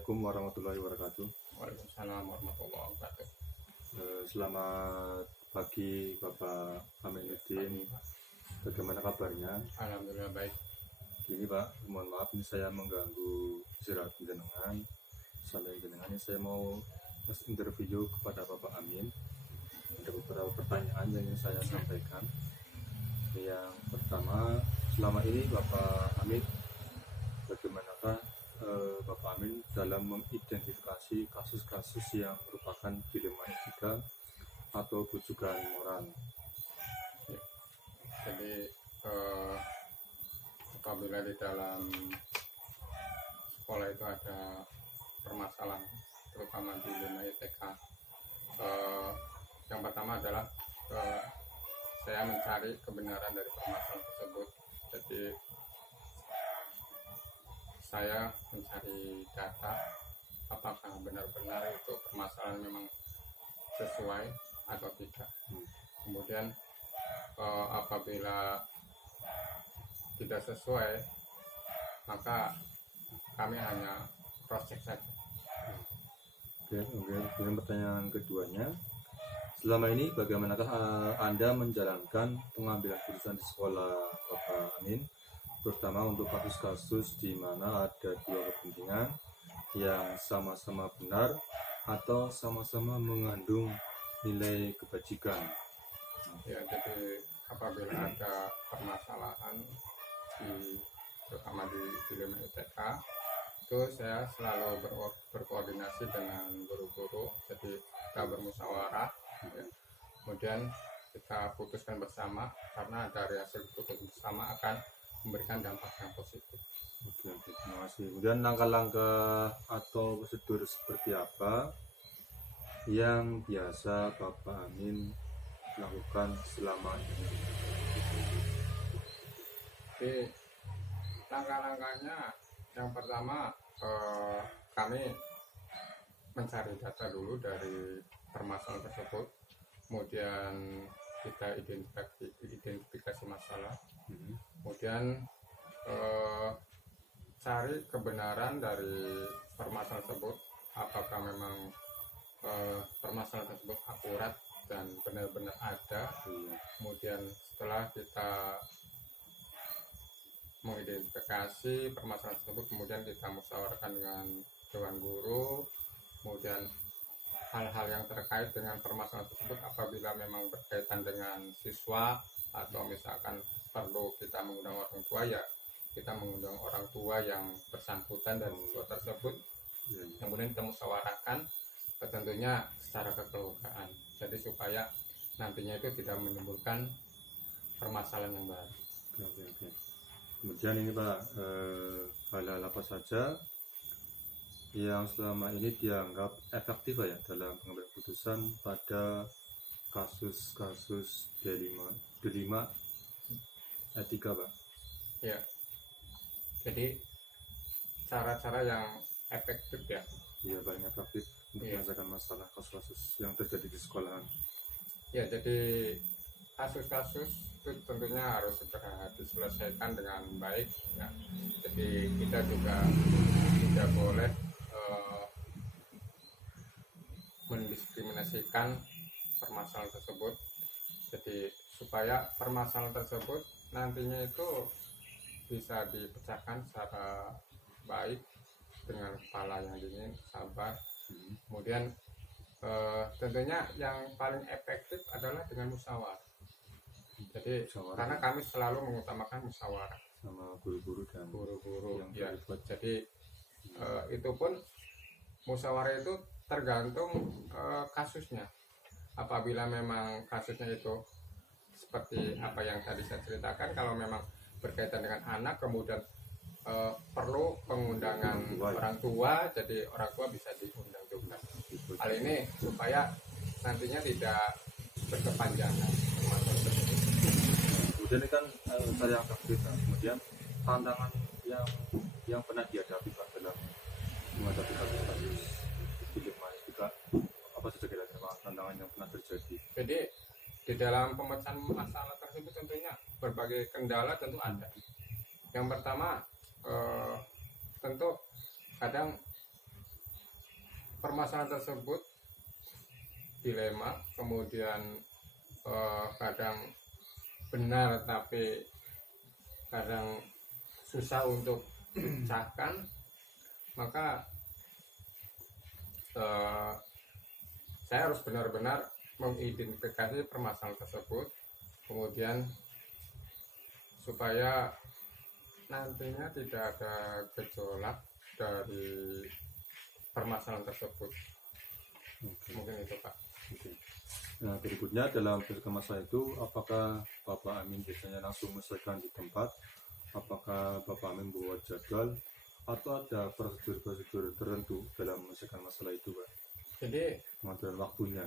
Assalamualaikum warahmatullahi wabarakatuh. Waalaikumsalam warahmatullahi wabarakatuh. Selamat pagi Bapak Aminuddin. Bagaimana kabarnya? Alhamdulillah baik. Gini Pak, mohon maaf ini saya mengganggu istirahat jenengan. Sampai jenengan ini saya mau interview kepada Bapak Amin. Ada beberapa pertanyaan yang ingin saya sampaikan. Yang pertama, selama ini Bapak Amin, bagaimanakah Bapak Amin dalam mengidentifikasi kasus-kasus yang merupakan dilema etika atau bujukan moral? Jadi apabila di dalam sekolah itu ada permasalahan, terutama di dilema etika, yang pertama adalah saya mencari kebenaran dari permasalahan tersebut. Jadi saya mencari data apakah benar-benar itu permasalahan memang sesuai atau tidak. Kemudian apabila tidak sesuai, maka kami hanya cross check saja. Kemudian pertanyaan keduanya, selama ini bagaimanakah Anda menjalankan pengambilan keputusan di sekolah Bapak Amin, terutama untuk kasus-kasus di mana ada dua kepentingan yang sama-sama benar atau sama-sama mengandung nilai kebajikan? Ya, jadi apabila ada permasalahan terutama di dilema etika, itu saya selalu berkoordinasi dengan guru-guru. Jadi kita bermusyawarah, ya. Kemudian kita putuskan bersama, karena dari hasil putus bersama akan memberikan dampak yang positif. Oke, terima kasih. Kemudian langkah-langkah atau prosedur seperti apa yang biasa Bapak Amin lakukan selama ini? Jadi langkah-langkahnya, yang pertama kami mencari data dulu dari permasalahan tersebut, kemudian kita identifikasi masalah, kemudian cari kebenaran dari permasalahan tersebut, apakah memang permasalahan tersebut akurat dan benar-benar ada. Kemudian setelah kita mengidentifikasi permasalahan tersebut, kemudian kita musyawarahkan dengan dewan guru. Kemudian hal-hal yang terkait dengan permasalahan tersebut, apabila memang berkaitan dengan siswa atau misalkan perlu kita mengundang orang tua, ya kita mengundang orang tua yang bersangkutan dan siswa tersebut. Kemudian kita musyawarahkan tentunya secara kekeluargaan, jadi supaya nantinya itu tidak menimbulkan permasalahan yang baru. Oke. Kemudian ini Pak, hal-hal apa saja yang selama ini dianggap efektif ya dalam pengambilan keputusan pada kasus-kasus dilema etika Pak? Ya, jadi cara-cara yang efektif ya. Iya, paling efektif untuk menyelesaikan masalah kasus-kasus yang terjadi di sekolahan. Ya, jadi kasus-kasus itu tentunya harus segera diselesaikan dengan baik ya. Jadi kita juga tidak boleh mendiskriminasikan permasalahan tersebut. Jadi supaya permasalahan tersebut nantinya itu bisa dipecahkan secara baik dengan kepala yang dingin, sabar. Kemudian tentunya yang paling efektif adalah dengan musyawarah. Jadi karena kami selalu mengutamakan musyawarah sama guru-guru dan guru-guru yang ya. Jadi itu pun musyawarah itu tergantung kasusnya. Apabila memang kasusnya itu seperti apa yang tadi saya ceritakan, kalau memang berkaitan dengan anak, kemudian perlu pengundangan orang tua, jadi orang tua bisa diundang juga. Hal ini supaya nantinya tidak berkepanjangan. Kemudian ini kan cari yang efektif. Kemudian tantangan yang pernah dihadapi Pak dalam menghadapi kasus-kasus dilema etika, apa saja kira-kira tantangan yang pernah terjadi? Jadi di dalam pemecahan masalah tersebut tentunya berbagai kendala tentu ada. Yang pertama tentu kadang permasalahan tersebut dilema, kemudian kadang benar tapi kadang susah untuk dipecahkan, maka saya harus benar-benar mengidentifikasi permasalahan tersebut, kemudian supaya nantinya tidak ada gejolak dari permasalahan tersebut. Mungkin itu Pak. Oke. Nah, berikutnya dalam menyelesaikan masalah itu, apakah Bapak Amin biasanya langsung menyelesaikan di tempat? Apakah Bapak Amin membuat jadwal? Atau ada prosedur-prosedur tertentu dalam menyelesaikan masalah itu, Pak? Jadi Pengambilan waktunya.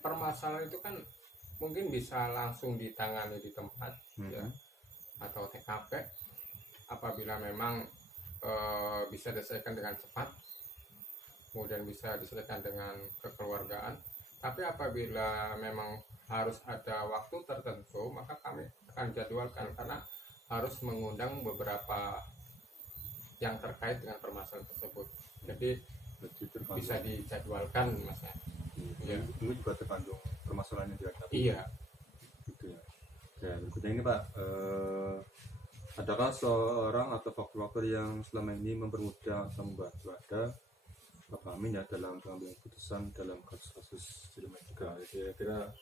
permasalahan itu kan mungkin bisa langsung ditangani di tempat, ya, atau TKP apabila memang bisa diselesaikan dengan cepat, kemudian bisa diselesaikan dengan kekeluargaan. Tapi apabila memang harus ada waktu tertentu, maka kami akan jadwalkan, karena harus mengundang beberapa yang terkait dengan permasalahan tersebut. Jadi bisa dijadwalkan, Mas. Ya. Itu juga tergantung permasalahan yang dihadapi. Iya. Gitu ya. Ya, berikutnya ini Pak, adakah seorang atau faktor-faktor yang selama ini mempermudah atau membantu ada Bapak Amin ya dalam pengambilan keputusan dalam kasus-kasus Cilematika? Kira-kira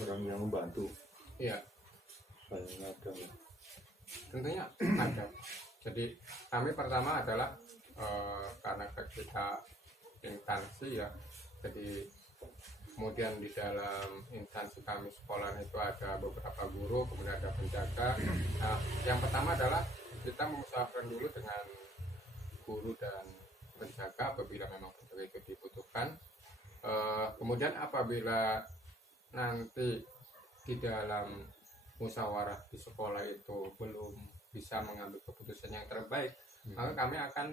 orang yang membantu? Iya. Kayaknya ada. Tentunya ada. Jadi kami pertama adalah karena kita instansi ya, jadi kemudian di dalam instansi kami sekolah itu ada beberapa guru, kemudian ada penjaga. Nah, yang pertama adalah kita memusyawarahkan dulu dengan guru dan penjaga apabila memang penjaga itu dibutuhkan. Kemudian apabila nanti di dalam musyawarah di sekolah itu belum bisa mengambil keputusan yang terbaik, maka kami akan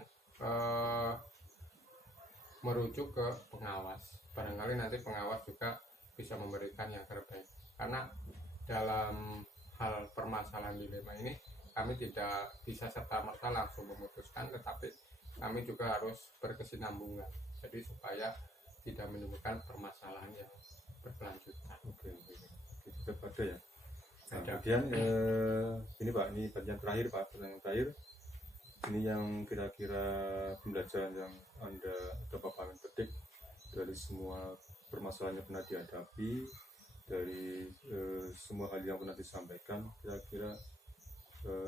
merujuk ke pengawas. Barangkali nanti pengawas juga bisa memberikan yang terbaik, karena dalam hal permasalahan dilema ini kami tidak bisa serta-merta langsung memutuskan, tetapi kami juga harus berkesinambungan, jadi supaya tidak menimbulkan permasalahan yang berkelanjutan. Oke. Tetap ada ya. Nah, kemudian ini Pak, ini bagian terakhir Pak, pertanyaan terakhir. Ini yang kira-kira pembelajaran yang Anda atau Bapak Amin petik dari semua permasalahan yang pernah dihadapi, dari semua hal yang pernah disampaikan. Kira-kira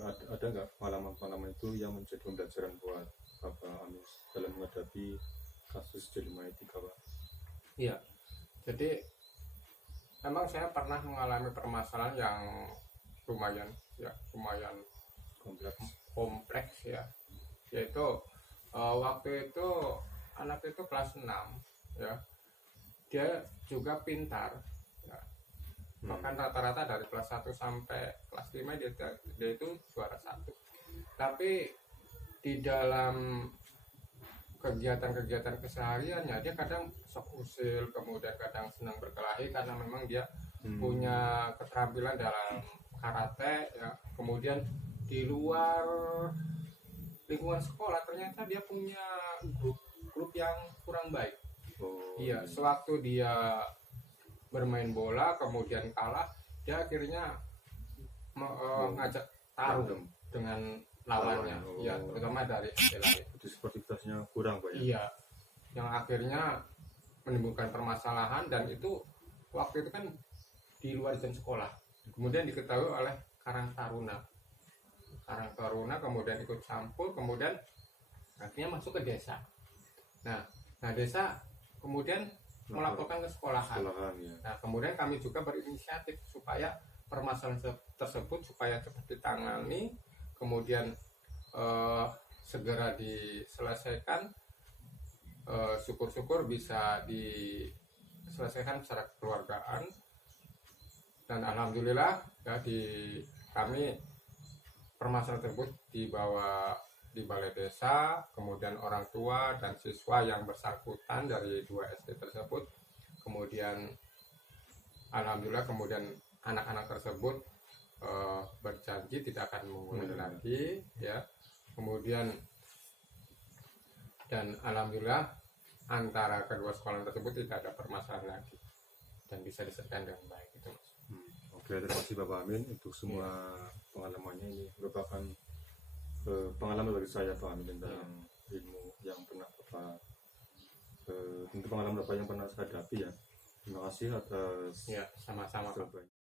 ada nggak pengalaman-pengalaman itu yang menjadi pembelajaran buat Bapak Amin dalam menghadapi kasus Cilematika, Pak? Iya, jadi memang saya pernah mengalami permasalahan yang lumayan kompleks ya, yaitu waktu itu anak itu kelas 6 ya, dia juga pintar ya. Bahkan rata-rata dari kelas 1 sampai kelas 5 dia itu juara 1. Tapi di dalam kegiatan-kegiatan kesehariannya dia kadang sok usil, kemudian kadang senang berkelahi karena memang dia punya keterampilan dalam karate ya. Kemudian di luar lingkungan sekolah ternyata dia punya grup yang kurang baik. Iya, sewaktu dia bermain bola kemudian kalah, dia akhirnya ngajak taruh dengan lawannya, ya terutama dari lari. Itu sportivitasnya kurang Pak ya? Iya, yang akhirnya menimbulkan permasalahan, dan itu waktu itu kan di luar jam sekolah. Kemudian diketahui oleh Karang Taruna, kemudian ikut campur, kemudian akhirnya masuk ke desa. Nah desa kemudian melaporkan ke sekolahan. Ya. Nah kemudian kami juga berinisiatif supaya permasalahan tersebut supaya cepat ditangani, kemudian segera diselesaikan. Syukur-syukur bisa diselesaikan secara kekeluargaan, dan alhamdulillah ya di kami permasalahan tersebut dibawa di balai desa, kemudian orang tua dan siswa yang bersangkutan dari 2 SD tersebut, kemudian alhamdulillah kemudian anak-anak tersebut berjanji tidak akan mengulangi lagi ya. Kemudian dan alhamdulillah antara kedua sekolah tersebut tidak ada permasalahan lagi dan bisa diselesaikan dengan baik itu, Mas. Oke, terima kasih Bapak Amin untuk semua pengalamannya. Ini merupakan pengalaman bagi saya Pak Amin tentang ilmu yang pernah Bapak tentu pengalaman Bapak yang pernah saya hadapi ya. Terima kasih atas Ya, sama-sama, Pak. jawabannya.